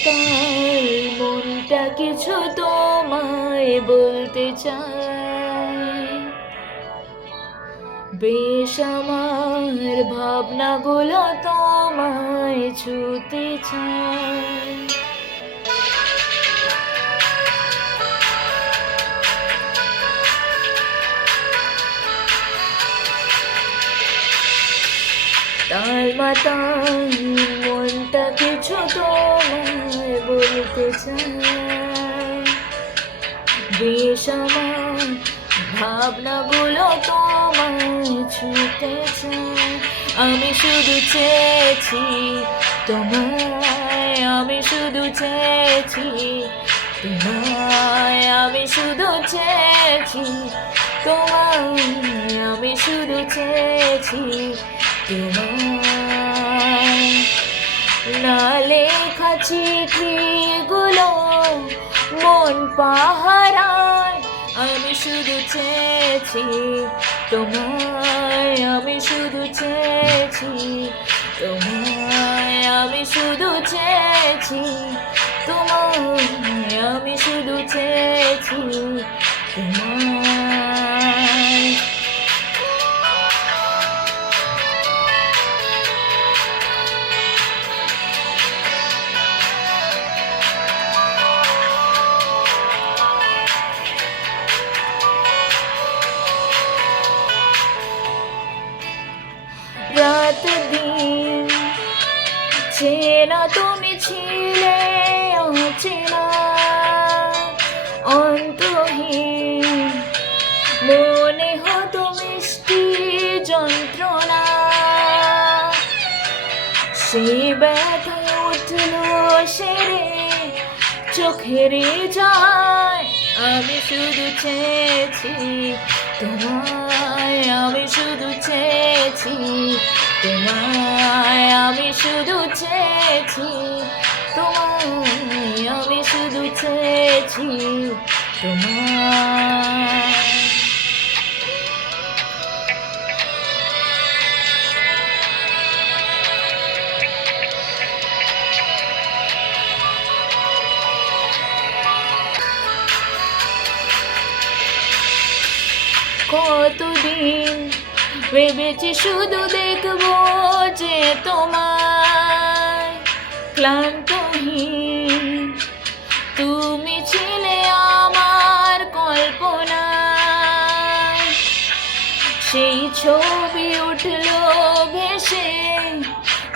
মাতাল মনটা কিছু তোমায় বলতে চায়। বেশ আমার ভাবনাগুলো তোমায় ছুতে চায়। তাল মাতাল মনটা কিছু তোমায় বলতে চায়। বেশ আমার ভাবনাগুলো তোমায় ছুতে চায়। আমি শুধু চেয়েছি তোমায়, আমি শুধু চেয়েছি তোমায়, আমি শুধু চেয়েছি তোমায়, আমি শুধু চেয়েছি তোমায়। না লেখা চিঠিগুলো মন পাহারায়, আমি শুধু চেয়েছি তোমায়, আমি শুধু চেয়েছি তোমায়, আমি শুধু চেয়েছি তোমায়, আমি শুধু চেয়েছি তোমায়। রাত দিন চেনা তুমি ছিলে অচেনা, অন্তহীন মনে হতো মিষ্টি যন্ত্রণা। সেই ব্যথায় উঠল সেরে চোখের যায়। আমি শুধু চেয়েছি তোমায়, আমি শুধু চেয়েছি তোমায়, আমি শুধু চেয়েছি তোমায়, আমি শুধু চেয়েছি তোমায়। কতদিন ভেবেছি শুধু দেখবো যে তোমায়, ক্লান্তহীন তুমি ছিলে আমার কল্পনায়। সেই ছবি উঠলো ভেসে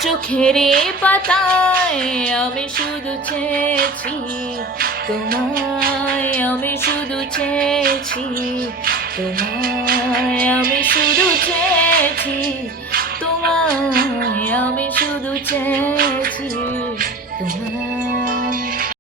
চোখের পাতায়। আমি শুধু চেয়েছি তোমায়, আমি শুধু চেয়েছি তোমায়, আমি শুধু চেয়েছি তোমায়, আমি শুধু চেয়েছি তোমায়।